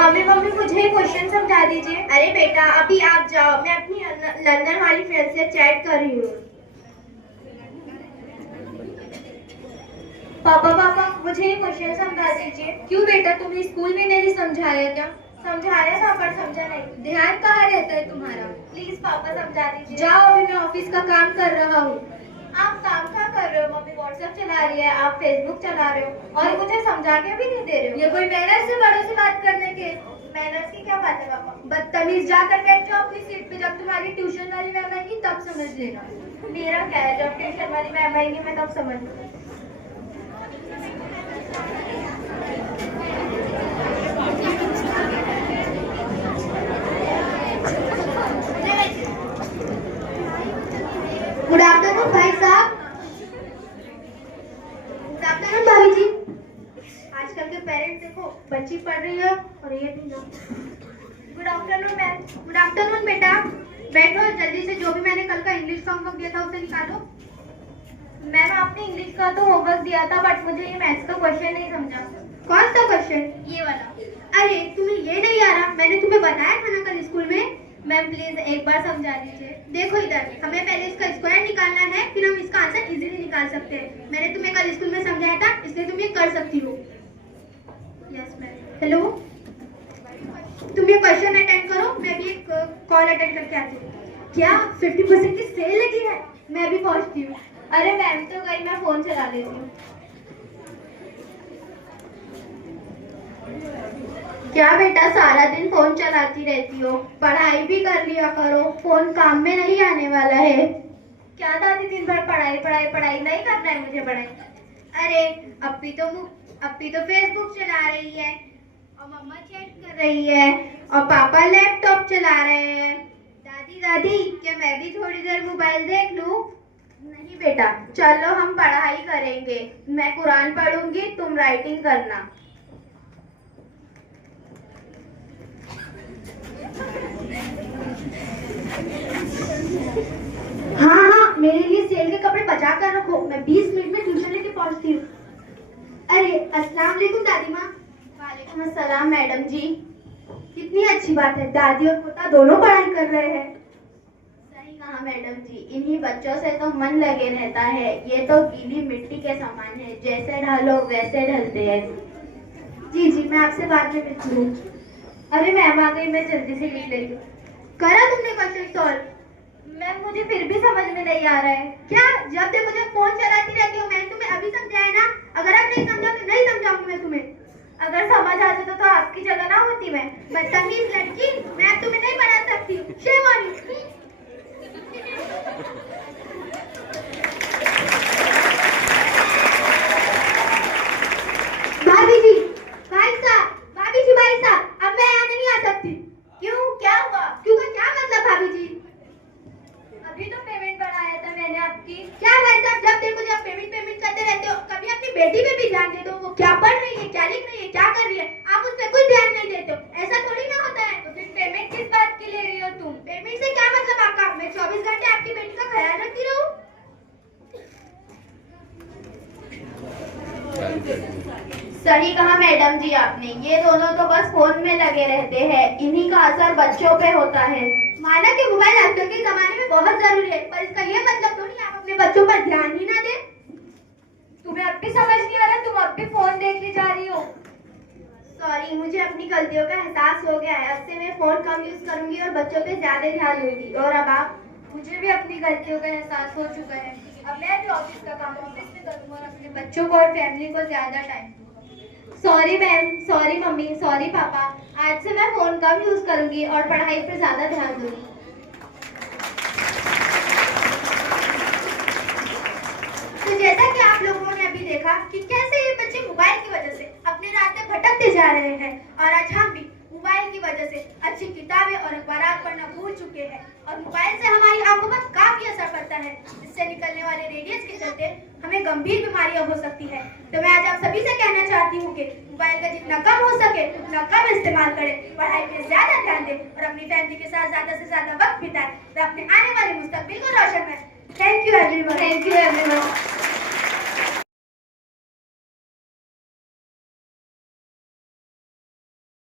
Mummy mummy मुझे question समझा दीजिए। अरे बेटा अभी आप जाओ, मैं अपनी लंदन वाली फ्रेंड से चैट कर रही हूँ। पापा पापा मुझे ये क्वेश्चन समझा दीजिए। क्यों बेटा, तुम्हें स्कूल में नहीं समझाया क्या? समझाया था पर समझा नहीं। ध्यान कहाँ रहता है तुम्हारा? प्लीज पापा समझा दीजिए। जाओ, अभी मैं ऑफिस का काम कर रहा हूँ। आप काम क्या कर रहे हो? मम्मी व्हाट्सएप चला रही है, आप फेसबुक चला रहे हो और मुझे समझा के भी नहीं दे रहे हो। ये कोई मैनर्स से बड़ों से बात करने के? मैनर्स की क्या बात है पापा? बदतमीज, जाकर बैठ जाओ अपनी सीट पे। जब तुम्हारी ट्यूशन वाली मैम आएगी तब समझ लेना। मेरा क्या है, जब ट्यूशन वाली मैम आएगी मैं तब समझ लूंगी। गुड आफ्टरनून भाई साहब। गुड आफ्टरनून भाभी जी। आजकल के पेरेंट्स देखो, बच्ची पढ़ रही है और ये भी ना। Good afternoon ma'am. Good afternoon बेटा, बैठो जल्दी से। जो भी मैंने कल का इंग्लिश का होमवर्क दिया था उसे निकालो। मैम आपने इंग्लिश का तो होमवर्क दिया था बट मुझे ये मैथ्स का क्वेश्चन नहीं समझा। कौन सा क्वेश्चन? ये वाला। अरे तुम्हें ये नहीं आ रहा? मैंने तुम्हें बताया था ना कल स्कूल में। मैम प्लीज एक बार समझा दीजिए। देखो इधर, हमें पहले इसका स्क्वायर निकालना है, फिर हम इसका आंसर इजीली निकाल सकते हैं। मैंने तुम्हें कल स्कूल में समझाया था, इसलिए तुम ये कर सकती हो। Yes ma'am. हेलो, तुम ये क्वेश्चन अटेंड करो, मैं भी एक कॉल अटेंड करके आती हूँ। क्या 50% की सेल लगी है? मैं भी पहुंचती हूँ। अरे मैम तो गई, मैं फोन चला लेती हूँ। क्या बेटा सारा दिन फोन चलाती रहती हो? पढ़ाई भी कर लिया करो, फोन काम में नहीं आने वाला है। क्या दादी, दिन भर पढ़ाई पढ़ाई पढ़ाई, नहीं करना है मुझे पढ़ाई। अरे अप्पी तो फेसबुक चला रही है और मम्मा चैट कर रही है और पापा लैपटॉप चला रहे हैं। दादी दादी क्या मैं भी थोड़ी देर मोबाइल देख लूं? नहीं बेटा, चलो हम पढ़ाई करेंगे। मैं कुरान पढ़ूंगी, तुम राइटिंग करना। हाँ हाँ, मेरे लिए सेल के कपड़े बचा कर रखो, मैं 20 मिनट में ट्यूशन लेके पहुंचती हूँ। अरे अस्सलाम वालेकुम दादी माँ। वालेकुम अस्सलाम मैडम जी। कितनी अच्छी बात है, दादी और पोता दोनों पढ़ाई कर रहे हैं। सही कहा मैडम जी, इन्हीं बच्चों से तो मन लगे रहता है। ये तो गीली मिट्टी के समान है, जैसे ढालो वैसे ढलते हैं। जी जी, मैं आपसे बाद में मिलती हूँ। अरे मैम आ गई, मैं जल्दी से लिख लेती हूँ। करा तुमने क्वेश्चन सॉल्व? मैम मुझे फिर भी समझ में नहीं आ रहा है। क्या? जब देखो जब फोन चलाती रहती हो। मैंने तुम्हें अभी समझाया ना, अगर आप नहीं समझा तो नहीं समझाऊंगी मैं तुम्हें। अगर समझ आ जाता तो आपकी जगह ना होती मैं। बदतमीज लड़की, मैं अब तुम्हें नहीं पढ़ा सकती। Shame on you. भाभी जी, भाई साहब, भाभी जी, भाई साहब, अब मैं यहाँ नहीं आ सकती। क्यों, क्या हुआ? क्यों का क्या मतलब भाभी जी? अभी तो पेमेंट बढ़ाया था मैंने आपकी। क्या भाई साहब, जब देखो जब पेमेंट पेमेंट करते रहते हो। कभी अपनी बेटी पे भी ध्यान दे दो, वो क्या पढ़ रही है, क्या लिख रही है, क्या कर रही है, आप उस पर कुछ ध्यान नहीं देते हो। ऐसा थोड़ी ना होता है। तो फिर पेमेंट किस बात की ले रही हो तुम? पेमेंट से क्या मतलब आपका? मैं 24 घंटे आपकी बेटी का ख्याल रखती रहूं? सही कहा मैडम जी आपने, ये दोनों तो बस फोन में लगे रहते हैं। इन्हीं का असर बच्चों पे होता है। माना कि मोबाइल आजकल के जमाने में बहुत जरूरी है, पर इसका ये मतलब तो नहीं आप अपने बच्चों पर ध्यान ही ना दें। तुम्हें अब भी समझ नहीं आ रहा? तुम अब भी फोन देखने जा रही हो। सॉरी, मुझे अपनी गलतियों का एहसास हो गया है। अब से मैं फोन कम यूज करूंगी और बच्चों पे ज्यादा ध्यान दूंगी। और अब आप? मुझे भी अपनी गलतियों का एहसास हो चुका है। अब मैं भी ऑफिस का काम ऑफिस में करूंगा और अपने बच्चों को और फैमिली को ज्यादा टाइम दूंगा। Sorry ma'am, sorry mummy, sorry पापा। आज से मैं फोन कम यूज करूंगी और पढ़ाई पर ज्यादा ध्यान दूंगी। तो जैसा कि आप लोगों ने अभी देखा कि कैसे ये बच्चे मोबाइल की वजह से अपने रास्ते भटकते जा रहे हैं, और आज हम भी मोबाइल की वजह से अच्छी किताबें और अखबार पढ़ना भूल चुके हैं। और मोबाइल से हमारी आंखों पर काफी असर पड़ता है, जिससे निकलने वाले रेडियस के चलते हमें गंभीर बीमारियां हो सकती है। तो मैं आज आप सभी से कहना चाहती हूँ कि मोबाइल का जितना कम हो सके उतना कम इस्तेमाल करें, पढ़ाई पे ज्यादा ध्यान दें और अपनी फैमिली के साथ ज्यादा से ज्यादा वक्त बिताएं, तो अपने आने वाले मुस्तकबिल को रोशन करें। Thank you everyone.